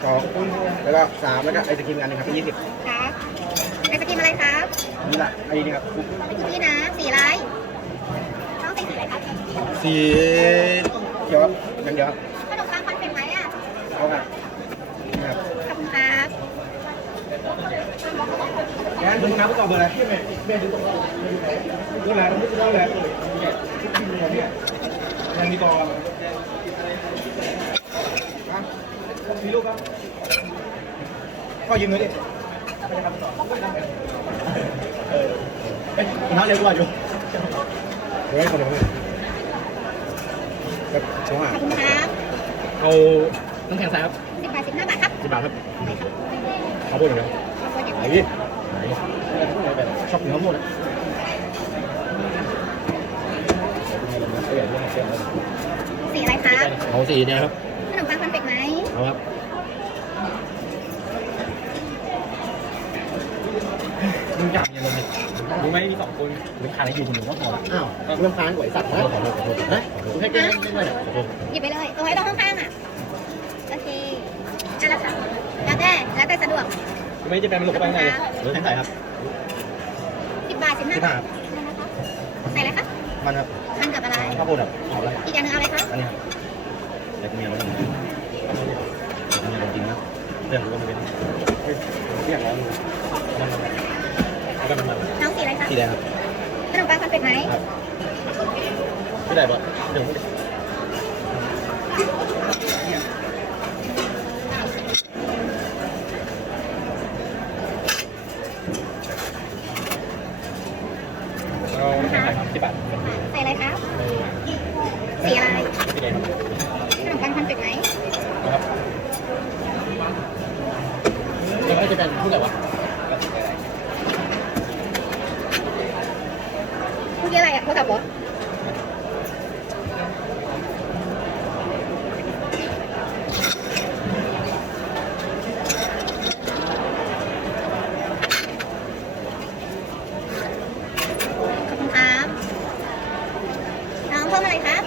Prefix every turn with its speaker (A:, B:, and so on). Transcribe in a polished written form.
A: 2แล้วก็3แล้วก็ไอศกรีมอันนึงครับเป็น20
B: ครับไอศกรีมอะไรครับ
A: นี่แหละไอ้นี่ครับ
B: เป็นคุกกี้นะสีอะไรน้องใส่สีอะไรครับ
A: สีเขียวครับอย่างเดียวครับ
B: ขนมปังคอนเฟกต์ไหมอ่ะ
A: เอาครับนี่ครับ
B: ขอบคุณครับ
A: งั้นคุณน้ำต่อเบอร์อะไรที่ไม่ดูนี่แหละนี่แหละเนี่ยยังมีต่อมีลูกครับก็ยืมเงินดิน้าเร็วกว่าอยู่เฮ้ยคนเดียวครับช่วงอ่ะ
B: ขอบคุณครับ
A: เอาน้ำแข็งใส่ครับ
B: 10 บาท 15 บาทครับ
A: 10 บาทครับข้าวโพดอย่างเดียว
B: ขอบคุณอย่าง
A: ไหน
B: นี้
A: ชอบกินข้าวโพดอ่ะ
B: สีอะไรครับ
A: เอาสีแดงครับ
B: ขนมปังคอนเฟกต์ไหม
A: เอาครับมึงจับยังไงรู้ไหมมี2 คนมึงขาดอะไรอยู่คนหนึ่งก็พอละอ้าวเรื่องค้างไหวสัตว์นะขอโทษนะกูให้แกเล่นด้วยเนี่ยขอโทษ
B: หยิบไปเลยตรงไหนตรงข้างๆอ่ะโอเคอ่ะแล้วครับแล้วแต่สะดวก
A: ไม่จะเป็นมันหลบไปไหนหรือใส่ครับ
B: 10 บาท 15 บาทใส่อะไรครับ
A: มันครับ
B: มันกับอะไร
A: ข้าวโพดแบบเอาอะไร
B: อีกอย่างหนึงเอาอะไรครับ
A: อันนี้ครับแต่กูมีอะไรบ้างมีอะไรจริงนะเรื่องกูก็ไม่เป็นเรียกร้องเลยแล้วก็มัน
B: น้องสีอะไรครับ
A: สีแดงครับ
B: ขนมปังคอนเฟกต์ไหม
A: ครับไม่ได้ปะเดี๋ยวพูดดิเอาแข่งไปครับ10 บาท
B: ใส่อะไรครับสีอะไร
A: สีแดงครับ
B: ขนมปังคอนเฟกต์ไหม
A: นะครับแล้วก็จะเป็นพูดอะไรวะ
B: พูดอะไรอ่ะโทรศัพท์เหรอขอบคุณครับน้องเพิ่มอะไรครับ